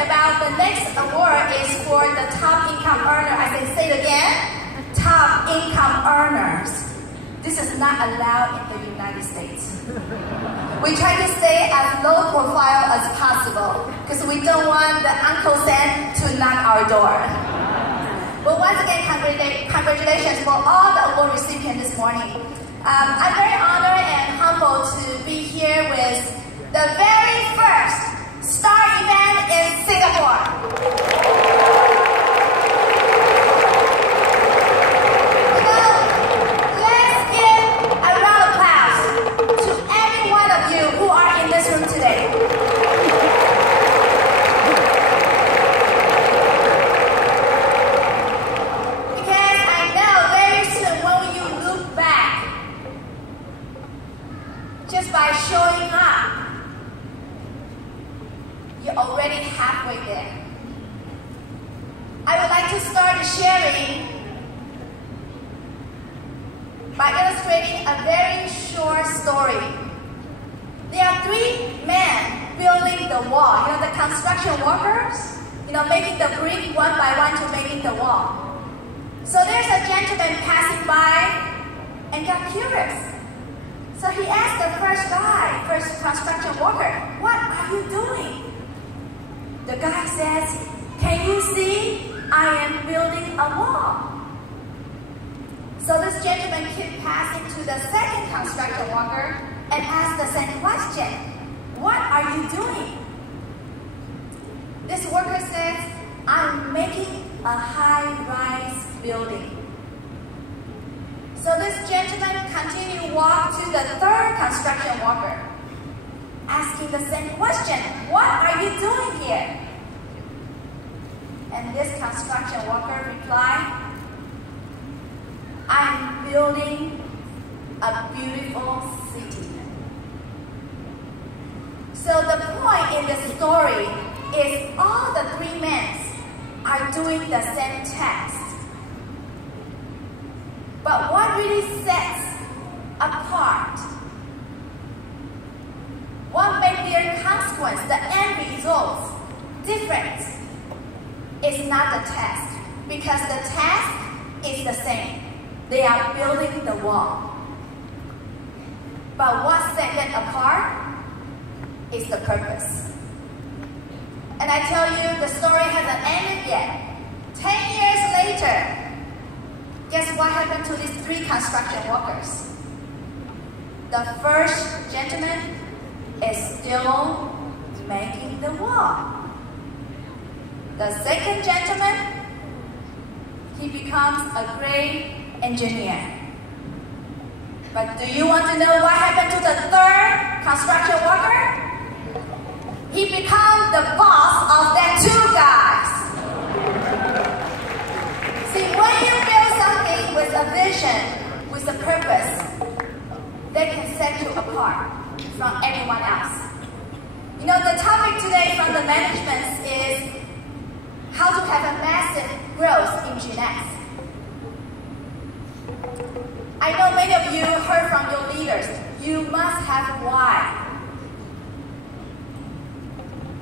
about the next award is for the top income earner. I can say it again, top income earners. This is not allowed in the United States. We try to stay as low profile as possible because we don't want the Uncle Sam to knock our door. But once again, congratulations for all the award recipients this morning. I'm very honored and humbled to be here with the very first star event in Singapore. Let's give a round of applause to every one of you who are in this room today. Because I know very soon when you look back, just by showing up, you're already halfway there. I would like to start sharing by illustrating a very short story. There are three men building the wall. You know, the construction workers, making the brick one by one to making the wall. So there's a gentleman passing by and got curious. So he asked the first construction worker, "What are you doing?" The guy says, "Can you see I am building a wall?" So this gentleman kept passing to the second construction worker and asked the same question, "What are you doing?" This worker says, "I'm making a high-rise building." So this gentleman continued to walk to the third construction worker, asking the same question, "What are you doing here?" And this construction worker replied, "I'm building a beautiful city." So the point in the story is all the three men are doing the same task. But what really sets apart, what makes their consequence, the end results, different, is not the task. Because the task is the same. They are building the wall. But what sets them apart is the purpose. And I tell you, the story hasn't ended yet. 10 years later, guess what happened to these three construction workers? The first gentleman is still making the wall. The second gentleman, he becomes a great engineer. But do you want to know what happened to the third construction worker? He becomes the boss of that two guys. See, when you build something with a vision, with a purpose, that can set you apart from everyone else. The topic today from the management is how to have a massive growth in Jeunesse. I know many of you heard from your leaders, you must have why.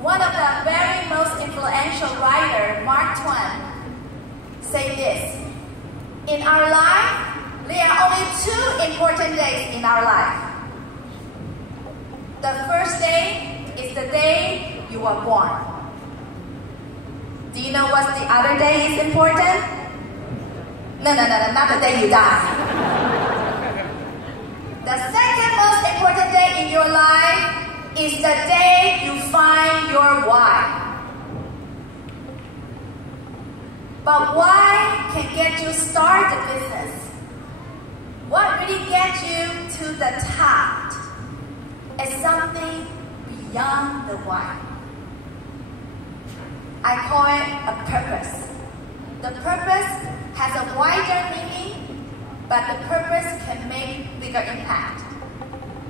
One of the very most influential writer, Mark Twain, say this: in our life, there are only two important days in our life. The first day is the day you were born. Do you know what the other day is important? No, not the day you die. The second most important day in your life is the day you find your why. But why can get you start the business? What really gets you to the top is something beyond the why. I call it a purpose. The purpose has a wider meaning, but the purpose can make bigger impact.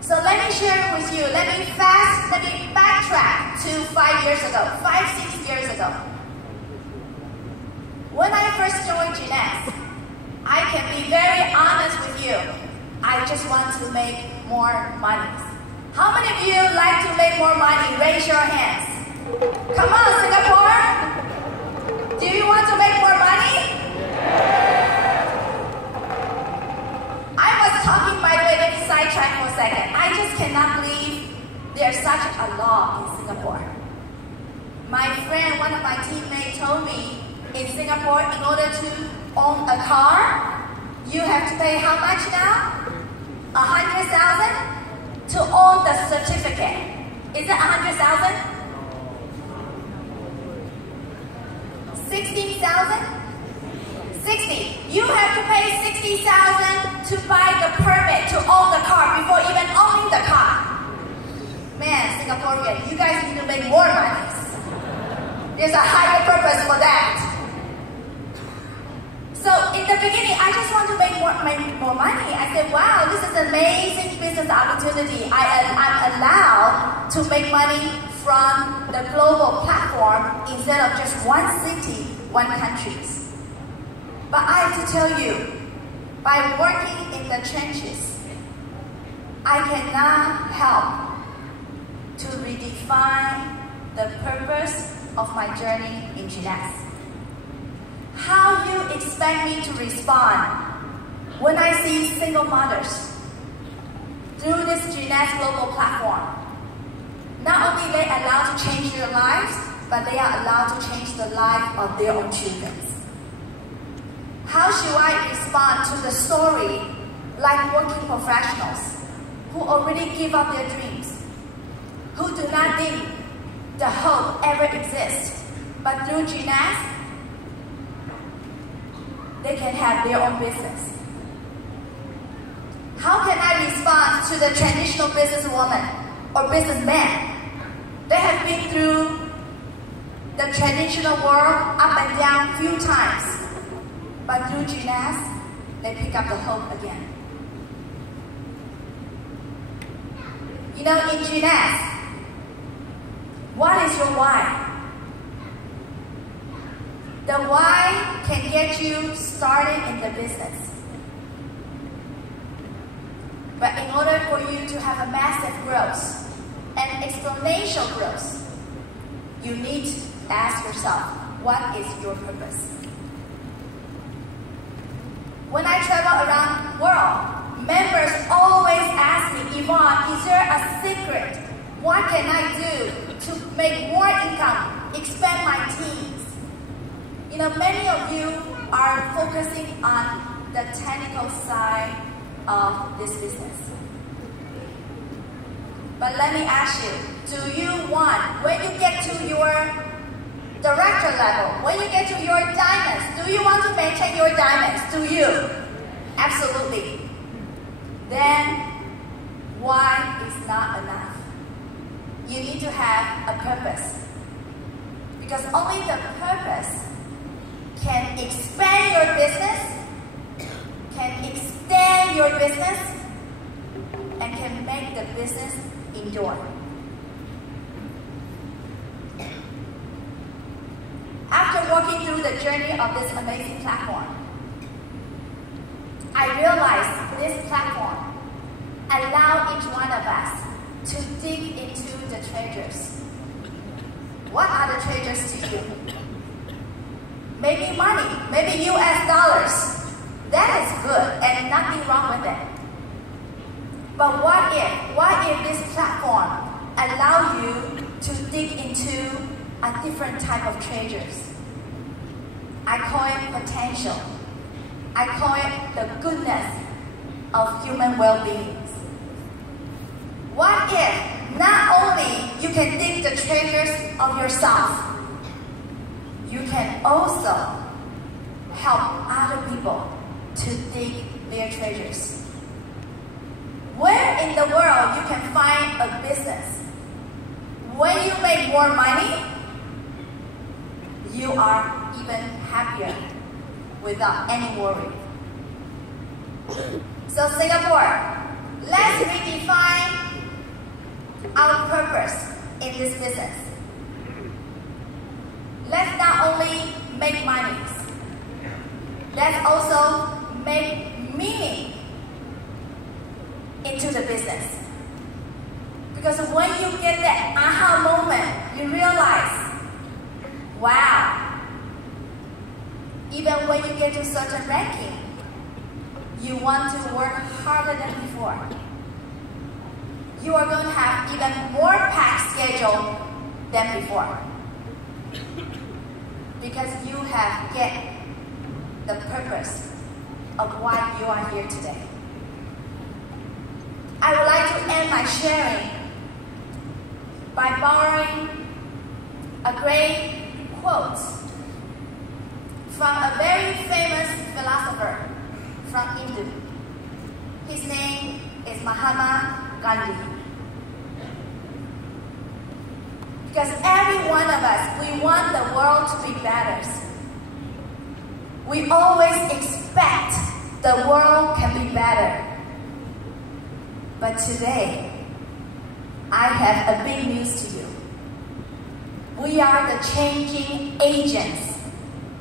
So let me share with you, let me backtrack to 5 years ago, 6 years ago. When I first joined Jeunesse, I can be very honest with you, I just want to make more money. How many of you like to make more money? Raise your hands. Come on, Singapore! Do you want to make more money? I was talking, by the way, let me sidetrack for a second. I just cannot believe there's such a law in Singapore. My friend, one of my teammates told me, in Singapore, in order to own a car, you have to pay how much now? 100,000 to own the certificate. Is it 100,000? 16,000? 60. You have to pay 60,000 to buy the permit to own the car before even owning the car. Man, Singaporean, you guys need to make more money. There's a higher purpose for that. So in the beginning, I just want to make more money. I said, wow, this is an amazing business opportunity. I'm allowed to make money from the global platform instead of just one city, one country. But I have to tell you, by working in the trenches, I cannot help to redefine the purpose of my journey in Jeunesse. How you expect me to respond when I see single mothers through this Jeunesse global platform? Not only they allowed to change their lives, but they are allowed to change the life of their own children. How should I respond to the story like working professionals who already give up their dreams, who do not think the hope ever exists, but through Jeunesse, they can have their own business? How can I respond to the traditional businesswoman or businessman? They have been through the traditional world up and down few times, but through Jeunesse, they pick up the hope again. You know, in Jeunesse, what is your why? The why can get you started in the business. But in order for you to have a massive growth and exponential growth, you need to ask yourself, what is your purpose? When I travel around the world, members always ask me, Yvonne, is there a secret? What can I do to make more income, expand my teams? You know, many of you are focusing on the technical side of this business. But let me ask you, do you want, when you get to your director level, when you get to your diamonds, do you want to maintain your diamonds? Do you? Absolutely. Then, why is not enough? You need to have a purpose. Because only the purpose can expand your business, can extend your business, and can make the business endure. After walking through the journey of this amazing platform, I realized this platform allows each one of us to dig into the treasures. What are the treasures to you? Maybe money, maybe US dollars. That is good and nothing wrong with it. But what if this platform allows you to dig into a different type of treasures? I call it potential. I call it the goodness of human well-being. What if not only you can dig the treasures of yourself, you can also help other people to dig their treasures? Where in the world you can find a business when you make more money, you are even happier without any worry. So Singapore, let's redefine our purpose in this business. Let's not only make money, let's also make meaning into the business. Because when you get that aha moment, you realize, wow, even when you get to certain ranking, you want to work harder than before. You are going to have even more packed schedule than before. Because you have get the purpose of why you are here today. I would like to end my sharing by borrowing a great quote from a very famous philosopher from India. His name is Mahatma Gandhi. Because every one of us, we want the world to be better. We always expect the world can be better. But today, I have a big news to you. We are the changing agents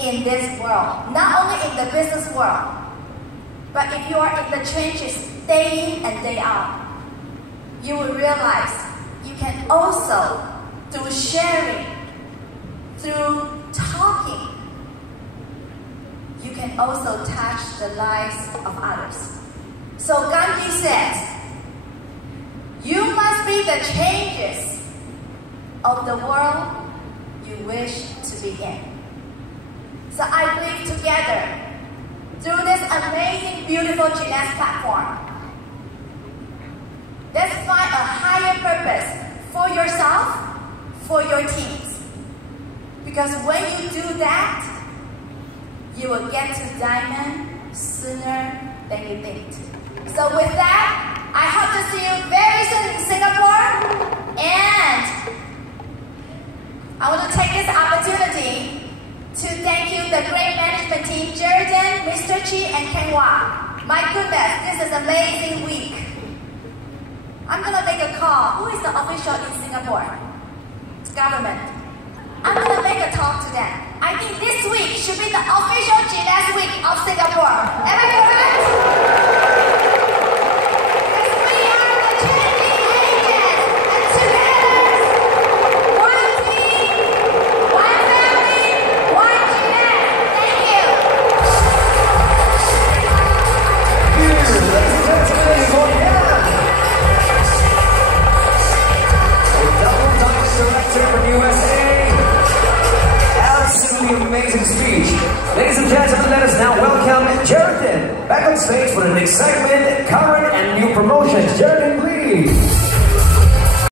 in this world. Not only in the business world, but if you are in the trenches day in and day out, you will realize you can also, through sharing, through talking, you can also touch the lives of others. So Gandhi says, you must be the changes of the world you wish to be in. So I believe together, through this amazing, beautiful Jeunesse platform, let's find a higher purpose for yourself, for your teams. Because when you do that, you will get to diamond sooner than you think. So with that, I hope to see you very soon in Singapore. And I want to take this opportunity to thank you, the great management team, Jordan, Mr. Chi, and Kenwa. My goodness, this is an amazing week. I'm going to make a call. Who is the official in Singapore? It's government. I'm going to make a talk to them. I think this week should be the official Jeunesse week of Singapore. Am I correct? Because we are the changing agents. And together, one team, one family, one Jeunesse. Thank you. Ladies and gentlemen, Yvonne, a double Dutch director from USA. Absolutely amazing speech. Ladies and gentlemen, let us now welcome Jordan back on stage for the next segment, current and new promotions. Jordan, please.